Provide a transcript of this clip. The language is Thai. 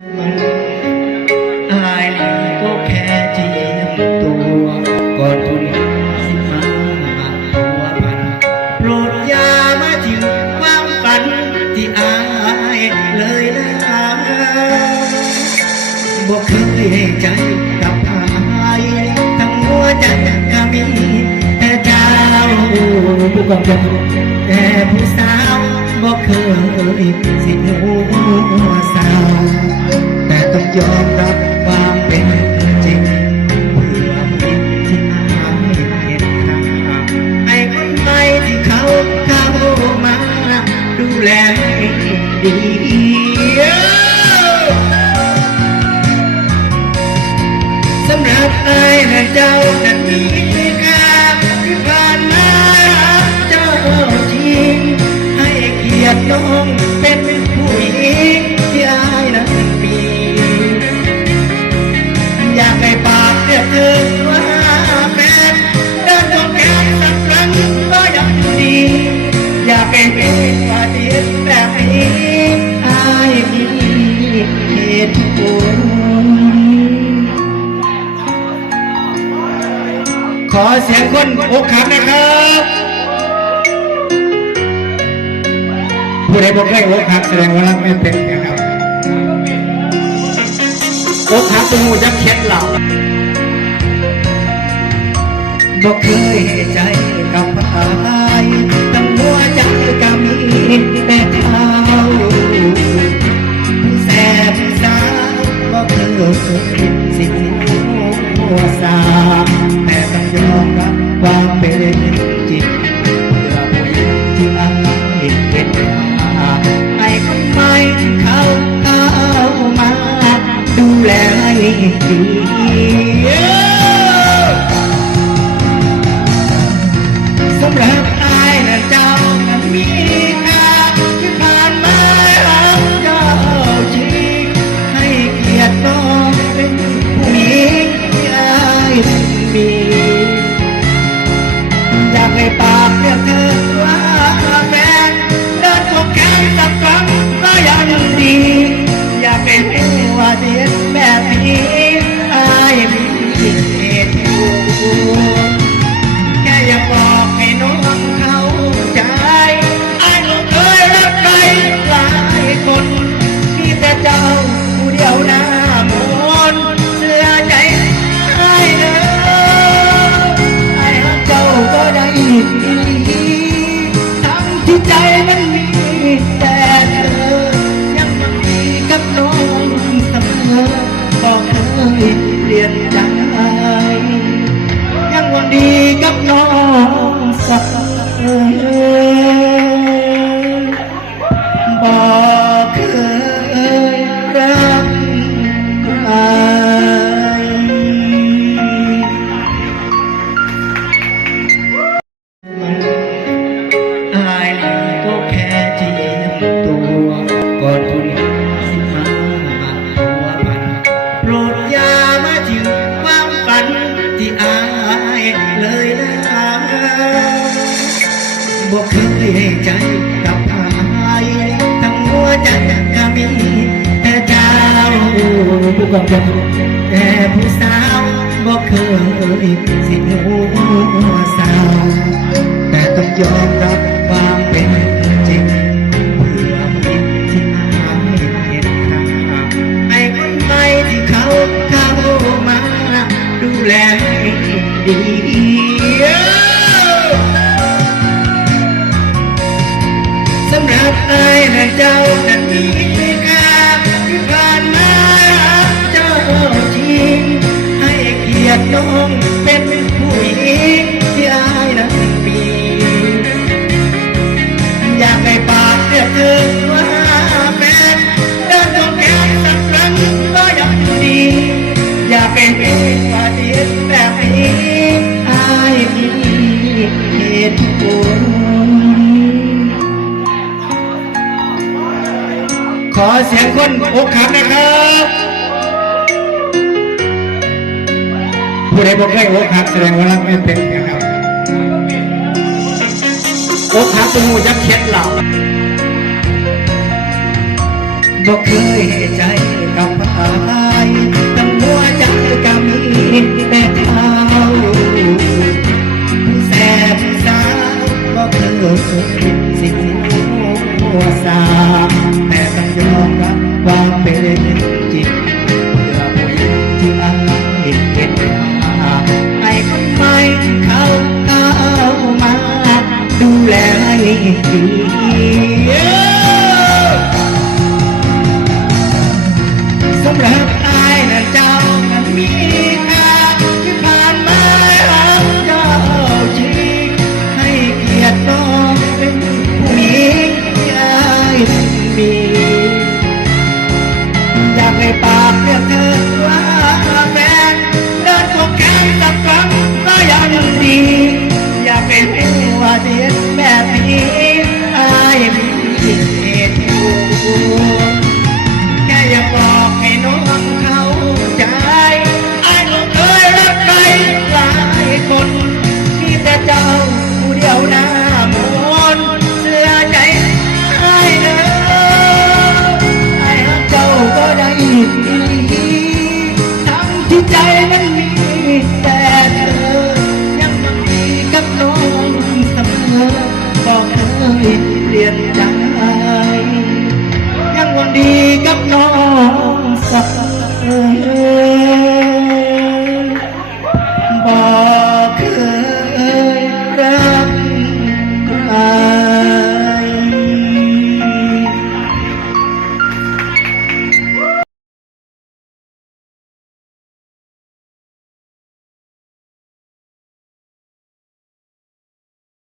อายก็แค่เจียมตัวก่อนคุณสิมาผัวพันโปรดอย่ามาทิ้งความฝันที่อายเลยนะบอกเคยให้ใจกับอายทั้งหัวใจก็มีแต่เจ้าผู้กำกับแต่ผู้สาวบอกเคยสิหัวสาวแต่ต้องยอมรับความเป็นจริงเพื่อผิดที่อายเห็นค่าไอ้คนใหม่ที่เขาเข้ามาดูแลดีสำหรับอายและเจ้านั้นมีค่าที่ผ่านมาเจ้าจริงให้เกียรติน้องเป็นผู้หญิงที่อายนั้นมีอยากให้ปากเรียกเธอว่าแฟนเดินตรงแก้มสักครั้งก็ยังดีอยากให้เป็นว่าเดียแบบนี้อายมีเหตุผลขอเสียงคนอกหักนะครับผู้ใดบอกได้อกหักแสดงว่ารักไม่เป็นนะครับอกหักเป็นงูยักษ์เข็ดหลับบอกเคยให้ใจกับอายตั้งหัวใจก็มีแต่เท้าแสบสาวบอกเคยสิ่งหัวสาวแต่ต้องยอมรับความเป็นจริงเพื่อผู้หญิงที่อายเห็นไอ้คนใหม่ที่เขาเข้ามาดูแลให้ดีสำหรับอายและเจ้านั้นมีค่าที่ผ่านมาเจ้าจริงให้เกียรติน้องเป็นผู้หญิงที่อายมีอยากให้ปากเรียกเธอว่าแฟนเดินตรงแก้มสักครั้งก็ยังดีอยากให้เป็นว่าเดียแบบนี้อายมีเหตุผลแค่อยากบอกให้น้องเข้าใจอายก็เคยรักใครหลายคนมีแต่เจ้าผู้เดียวหน้ามนเสื้อใจอายเลยอายรักเจ้าก็ได้ดีทั้งที่ใจมันมีแต่เธอยังดีกับน้องเสมอบอกเคยเปลี่ยนใจยังหวังดีกับน้องเสมอบอกเคยรักใครอายก็แค่เจียมตัวก่อนคุณสิมาผัวพันโปรดอย่ามาทิ้งความฝันที่อายเลยนะบอกเคยให้ใจกับอายทั้งหัวใจก็มีแต่เจ้าผู้กำกับแต่ผู้สาวบอกเคยสิหัวสาวแต่ต้องยอมรับความเป็นจริงเพื่อผิดที่อายเห็นค่าไอ้คนใหม่ที่เขาเข้ามาดูแลดีสำหรับอายและเจ้านั้นมีค่าที่ผ่านมาเจ้าจริงให้เกียรติน้องเป็นผู้หญิงที่อายนั้นมีอยากให้ปากเรียกเธอว่าแฟนเดินตรงแก้มสักครั้งก็ยังดีอยากให้เป็นว่าเดียแบบนี้อายมีเหตุผลขอเสียงคนอกหักนะครับผู้ใดบอกได้อกหักแสดงว่ารักไม่เป็นนะครับอกหักเป็นงูยักษ์เข็ดหลับบอกเคยให้ใจกับ เป็นจริงเพื่อผู้หญิงที่อายเห็นมาให้คนใหม่ที่เขาเข้ามาดูแลให้ดีสำหรับอายนั้นเจ้านั้นมีค่าที่ผ่านมารักเจ้าจริงให้เกียรติน้องเป็นผู้หญิงที่อายมี อยากให้ปากเรียกเธอว่าแฟนเดินตกแก้มสักครั้งก็ยังดี อยากเป็นหัวเด็กแบบนี้อายมีเหตุผล